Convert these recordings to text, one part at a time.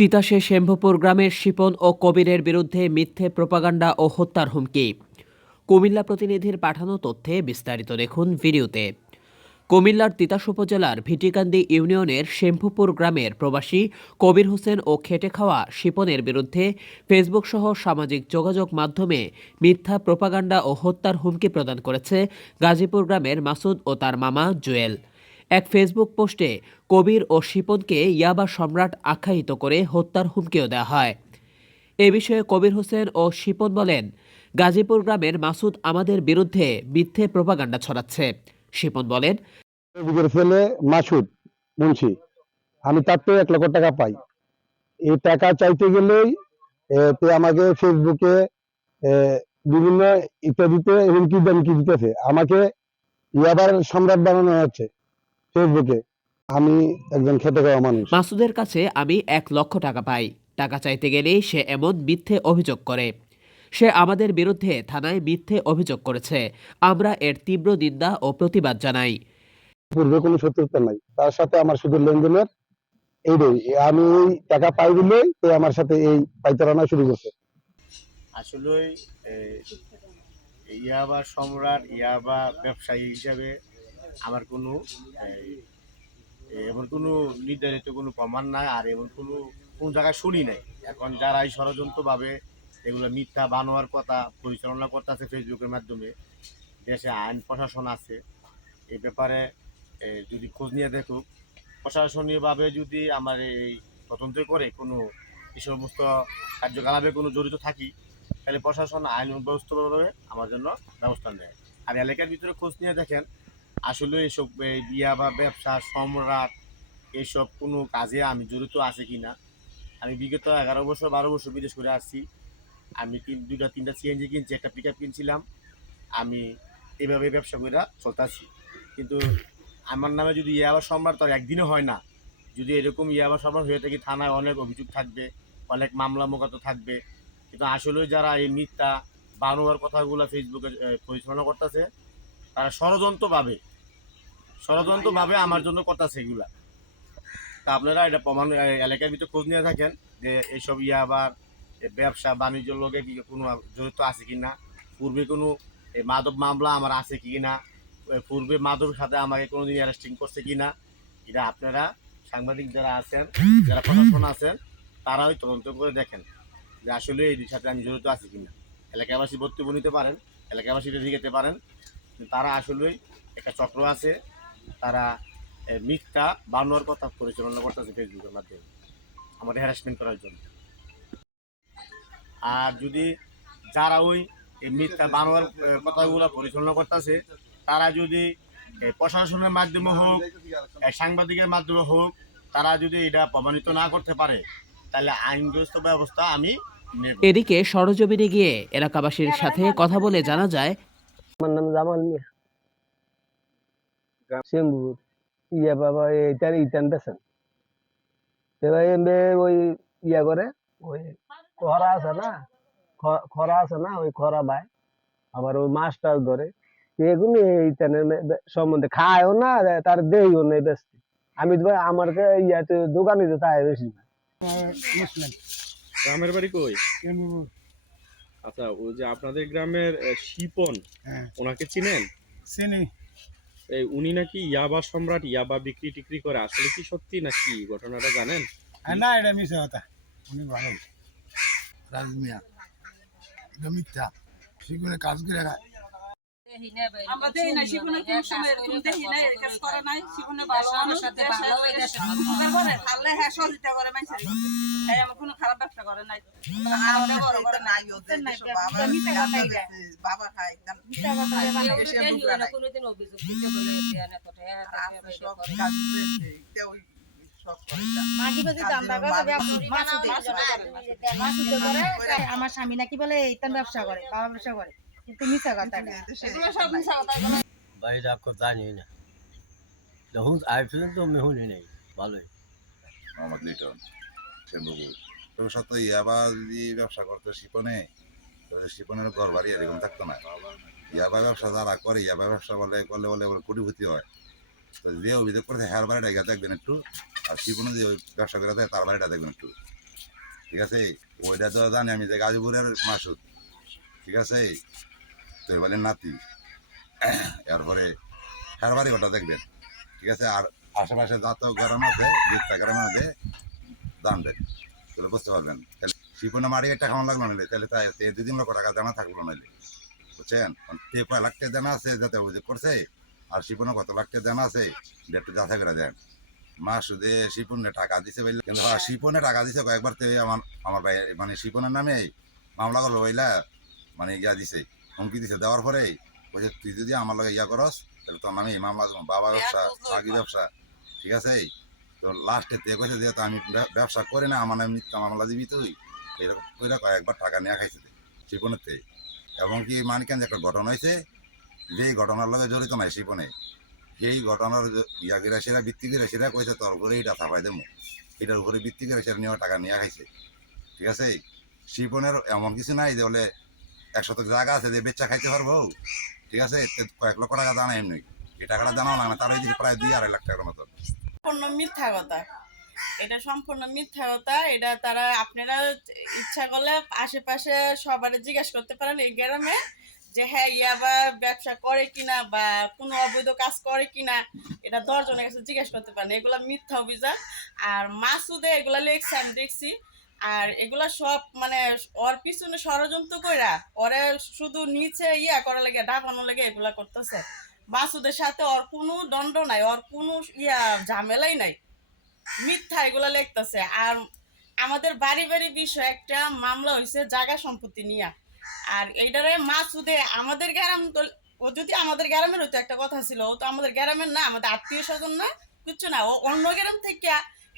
তিতাসে শেম্ভপুর গ্রামের শিপন ও কবিরের বিরুদ্ধে মিথ্যে প্রপাগান্ডা ও হত্যার হুমকি। কুমিল্লা প্রতিনিধির পাঠানো তথ্যে বিস্তারিত দেখুন ভিডিওতে। কুমিল্লার তিতাস উপজেলার ভিটিকান্দি ইউনিয়নের শেম্ভুপুর গ্রামের প্রবাসী কবির হোসেন ও খেটে খাওয়া শিপনের বিরুদ্ধে ফেসবুক সহ সামাজিক যোগাযোগ মাধ্যমে মিথ্যা প্রপাগান্ডা ও হত্যার হুমকি প্রদান করেছে গাজীপুর গ্রামের মাসুদ ও তার মামা জুয়েল। এক ফেসবুক পোস্টে কবির ও শিপনকে ইয়াবা সম্রাট আখ্যায়িত করে হত্যার হুমকিও দেওয়া হয়। এ বিষয়ে কবির হোসেন ও শিপন বলেন, গাজীপুর গ্রামের মাসুদ আমাদের বিরুদ্ধে মিথ্যে প্রপাগান্ডা ছড়াচ্ছে। শিপন বলেন ছেলে মাসুদ আমি তার তো এক লক্ষ টাকা পাই। এই টাকা চাইতে গেলেই আমাকে ফেসবুকে বিভিন্ন ইত্যাদিতে হুমকি দামকি দিতেছে। আমাকে ইয়াবার সম্রাট বানানো হচ্ছে। ফেসবুকে। আমি একজন খেতে খাওয়া মানুষ। মাসুদের কাছে আমি এক লক্ষ টাকা পাই। টাকা চাইতে গেলেই সে এমন মিথ্যে অভিযোগ করে। সে আমাদের বিরুদ্ধে থানায় মিথ্যে অভিযোগ করেছে। আমরা এর তীব্র নিন্দা ও প্রতিবাদ জানাই। পূর্বে কোনো শত্রুতা নাই। তার সাথে আমার শুধু লেনদেনের এইটাই। আমি এই টাকা পাই দিলেই সে আমার সাথে এই পাইতারানা শুরু করছে। আসলে ইয়াবা সম্রাট ইয়াবা ব্যবসায়ী হিসাবে আমার কোনো এমন কোনো নির্ধারিত কোনো প্রমাণ নাই আর এমন কোনো, কোন জায়গায় শুনি নাই। এখন যারা এই ষড়যন্ত্রভাবে এগুলো মিথ্যা বানোয়ার কথা পরিচালনা করতেছে ফেসবুকের মাধ্যমে, দেশে আইন, প্রশাসন আছে, এ ব্যাপারে যদি খোঁজ নিয়ে দেখুক প্রশাসনীয়ভাবে যদি আমার এই তদন্ত করে কোনো এই সমস্ত কার্যকলাপে কোনো জড়িত থাকি, তাহলে প্রশাসন আইন ব্যবস্থাভাবে আমার জন্য ব্যবস্থা নেয়। আর এলাকার ভিতরে খোঁজ নিয়ে দেখেন আসলে এসব বিয়া বা ব্যবসা, সম্রাট এইসব কোনো কাজে আমি জড়িত আছে কি না আমি বিগত এগারো বছর, বারো বছর বিদেশ করে আসছি। আমি তিন, দুইটা, তিনটা সিএনজি কিনছি, একটা পিক আপ কিনছিলাম। আমি এভাবে ব্যবসা করে চলতেছি। কিন্তু আমার নামে যদি ইয়াবা সম্রাট তো একদিনও হয় না। যদি এরকম ইয়াবা সম্রাট হয়ে থাকে, থানায় অনেক অভিযোগ থাকবে, অনেক মামলা মোকাতো থাকবে। কিন্তু আসলে যারা এই মিথ্যা, বানোয়ার কথাগুলো ফেসবুকে পরিচালনা করতেছে, তারা ষড়যন্ত্রভাবে ষড়যন্ত্রভাবে আমার জন্য কথা সেগুলা তা আপনারা এটা প্রমাণ এলাকার ভিতরে খোঁজ নিয়ে থাকেন যে এইসব ইয়ে আবার ব্যবসা বাণিজ্য লোকে কি কোনো জড়িত আছে কি না পূর্বে কোনো এ, মাদক মামলা আমার আছে কি না পূর্বে মাদকের সাথে আমাকে কোনোদিন অ্যারেস্টিং করছে কি না এটা আপনারা সাংবাদিক যারা আছেন যারা প্রশাসন আছেন তারাই তদন্ত করে দেখেন যে আসলে এই সাথে আমি জড়িত আছি কি না এলাকাবাসী বক্তব্য নিতে পারেন এলাকাবাসী এটা লিখতে পারেন তারা আসলেই একটা চক্র আছে তারা মিথ্যা বানোয়ার কথা পরিচালনা করতেছে ফেসবুকের মাধ্যমে আমাদের হ্যারাসমেন্ট করার জন্য। আর যদি যারা ওই মিথ্যা বানোয়ার কথাগুলো পরিচালনা করতেছে তারা যদি প্রশাসনের মাধ্যমে হোক সাংবাদিকের মাধ্যমে হোক তারা যদি এটা প্রমাণিত না করতে পারে তাহলে আইনগ্রস্ত ব্যবস্থা আমি নেব। এদিকে সরজমিনে গিয়ে এলাকাবাসীর সাথে কথা বলে জানা যায় আমার নাম জামাল মিয়া। শ্যামপুর ইয়া বাবা এইটার ইটান বেছেন এবার এমবে ওই ইয়া করে ওই খরা আছে না খরা আছে না ওই খরা বাই আবার ওই মাছ টাছ ধরে এগুলো এইটানের সম্বন্ধে খায়ও না তার দেইও নেই বেশ আমি তো ভাই আমার ইয়াতে দোকানে তো তাই বেশি না গ্রামের বাড়ি কই আচ্ছা ওই যে আপনাদের গ্রামের শিপন হ্যাঁ। ওনাকে চিনেন চিনি উনি নাকি ইয়াবা সম্রাট ইয়াবা বিক্রি টিক্রি করে। আসলে কি সত্যি নাকি? ঘটনাটা জানেন? আর না, এটা মিশে কথা। উনি ভালো। রাজমিয়া। এটা মিথ্যা। সেগুলো কাজ করে আমরা দেই না জীবনে কোন সময় এরকম দেখি নাই এর কাজ করে নাই জীবনে ভালো মানুষ সাথে ভালো, এই দেশে ভালো। উপকার করে খালে হ্যাঁ সহযোগিতা করে মানুষের আমার কোনো খারাপ ব্যবসা করে নাই। আমরা বড় বড় নাই ওদের নাই মিথ্যা কথা এটা বাবা খায় মিথ্যা কথা আর এটা কেউ বানায়। যদি দেখিও না, কোনোদিন অভিযোগ দিতে বলে যে আনে তো টাকা টাকা সব কাজ করে। মাঝে মাঝে তো আমরা কাছে মাসুদে মাসুদে করে। আমার স্বামী নাকি বলে এইতান ব্যবসা করে বাবা ব্যবসা করে। কিন্তু মিথ্যা কথা এগুলো সব মিথ্যা কথা বাইরে আপনার জানি না। যখন আজ পর্যন্ত আমি শুনি নাই। ভালোই। মোহাম্মদ লিটন শ্যামবুবু তবে সত্য ইয়াবা যদি ব্যবসা করতো শিপনে তাহলে শিপনের ঘর বাড়ি এরকম থাকতো না। ইয়াবা ব্যবসা যারা করে ইয়াবা ব্যবসা বলে করলে বলে বলে কোটিপতি হয়। তো যে অভিযোগ করে হ্যার বাড়িটা গিয়ে দেখবেন একটু। আর শিপনে যে ওই ব্যবসা করে দেয় তার বাড়িটা দেখবেন একটু। ঠিক আছে? ওইটা তো জানি আমি যে গাজীপুরের মাসুদ। ঠিক আছে? তো বলে নাতি। এরপরে সার বাড়ি ওটা দেখবেন। ঠিক আছে? আর আশেপাশে যত গ্রাম আছে বিশটা মধ্যে দাম দেন তাহলে বুঝতে পারবেন। তাহলে শিপনে মারি একটা খাওয়ান লাগল নাহলে, তাহলে তাই এই দুই তিন লক্ষ টাকা জানা থাকল নাহলে। বুঝছেন? তে টাকা জানা আছে, যাতে অভিযোগ করছে, আর শিপনে কত টাকা জানা আছে একটু যাচাই করে দেন। মা সুদে শিপনে টাকা দিছে বললে, কিন্তু হ্যাঁ শিপনে টাকা দিছে কয়েকবার, তো আমার আমার ভাই মানে শিপনের নামে মামলা করল বইলা মানে ইয়া দিছে। হুমকি দিছে। দেওয়ার পরে বলছে তুই যদি আমার লগে ইয়া করস তাহলে তোর নামে এই মামলা বাবা ব্যবসা মাগি ব্যবসা ঠিক আছে? তো লাস্টে তে কইছে যে আমি ব্যবসা করি না আমার নামে মিথ্যা মামলা দিবি তুই। এরকম কইরা কয়েকবার টাকা নিয়ে খাইছে শিপনের তে এবং কি মানিকেন যে একটা ঘটনা হয়েছে যেই ঘটনার লগে জড়িত নাই শিপনে। সেই ঘটনার ইয়া করে সেরা ভিত্তি করে সেরা কইছে তোর উপরে এটা থাপাই দেবো। এটার উপরে ভিত্তি করে সেটা নিয়ে টাকা নিয়ে খাইছে ঠিক আছে? শিপনের এমন কিছু নাই যে বলে এক শতক জায়গা আছে যে বেচা খাইতে পারব। ঠিক আছে? কয়েক লক্ষ টাকা জানা এমনি। এই টাকাটা জানাও না তার ওই দিকে প্রায় দুই আড়াই লাখ টাকার মতো। সম্পূর্ণ মিথ্যা কথা। এটা সম্পূর্ণ মিথ্যা কথা। এটা তারা আপনারা ইচ্ছা করলে আশেপাশে সবার জিজ্ঞেস করতে পারেন এই গ্রামে যে হ্যাঁ ইয়াবা ব্যবসা করে কিনা বা কোনো অবৈধ কাজ করে কিনা? এটা দশজনের কাছে জিজ্ঞেস করতে পারেন। এগুলা মিথ্যা অভিযোগ আর মাসুদে এগুলা লেখছে, আমি দেখছি। আর এগুলা সব মানে ওর পিছনে ষড়যন্ত্র কইরা ওরে শুধু নিচে ইয়া করা লাগে ডাকানো লাগে, এগুলা করতেছে। মাসুদের সাথে ওর কোনো দণ্ড নাই, ওর কোনো ইয়া ঝামেলাই নাই। মিথ্যা এগুলা লিখতেছে। আর আমাদের বাড়ি বাড়ি বিষয় একটা মামলা হয়েছে জায়গা সম্পত্তি নিয়ে। আর এইটারে মাসুদে আমাদের গ্রাম তো, ও যদি আমাদের গ্রামের হতো একটা কথা ছিল, ও তো আমাদের গ্রামের না, আমাদের আত্মীয় স্বজন না কিছু না। ও অন্য গ্রাম থেকে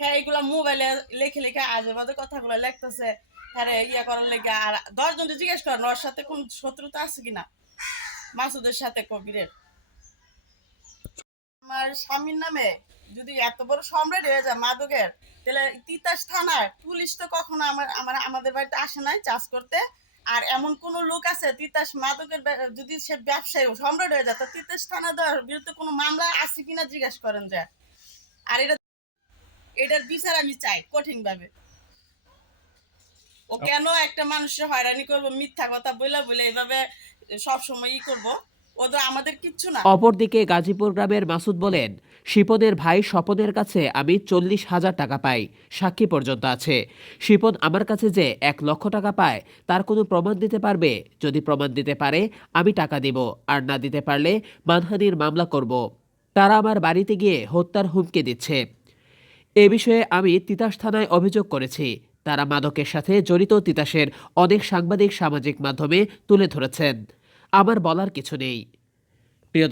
হ্যাঁ এগুলা মোবাইলে লেখে লেখে আজে বাজে কথাগুলো লিখতেছে। হ্যাঁ ইয়া করার লেগে। আর দশজন জিজ্ঞেস করেন, ওর সাথে কোন শত্রুতা আছে কিনা? মাসুদের সাথে কবিরের। আমার স্বামীর নামে যদি এত বড় সম্রাট হয়ে যায় মাদকের, তাহলে তিতাস থানার পুলিশ তো কখনো আমার আমার, আমাদের বাড়িতে আসে নাই চাষ করতে। আর এমন কোন লোক আছে, তিতাস মাদকের যদি সে ব্যবসায়ী সম্রাট হয়ে যায়, তো তিতাস থানা বিরুদ্ধে কোনো মামলা আছে কিনা জিজ্ঞেস করেন যায় আর এটা এটার বিচার আমি চাই কঠিন ভাবে ও কেন একটা মানুষের হয়রানি করব মিথ্যা কথা বলে বলে এইভাবে সবসময় ই করব? ও তো আমাদের কিচ্ছু না। অপরদিকে গাজীপুর গ্রামের মাসুদ বলেন শিপনের ভাই স্বপনের কাছে আমি চল্লিশ হাজার টাকা পাই সাক্ষী পর্যন্ত আছে। শিপন আমার কাছে যে এক লক্ষ টাকা পায় তার কোনো প্রমাণ দিতে পারবে? যদি প্রমাণ দিতে পারে আমি টাকা দেব আর না দিতে পারলে মানহানির মামলা করব। তারা আমার বাড়িতে গিয়ে হত্যার হুমকি দিচ্ছে। এ বিষয়ে আমি তিতাস থানায় অভিযোগ করেছি। তারা মাদকের সাথে জড়িত তিতাসের অনেক সাংবাদিক সামাজিক মাধ্যমে তুলে ধরেছেন। আমার বলার কিছু নেই। প্রিয়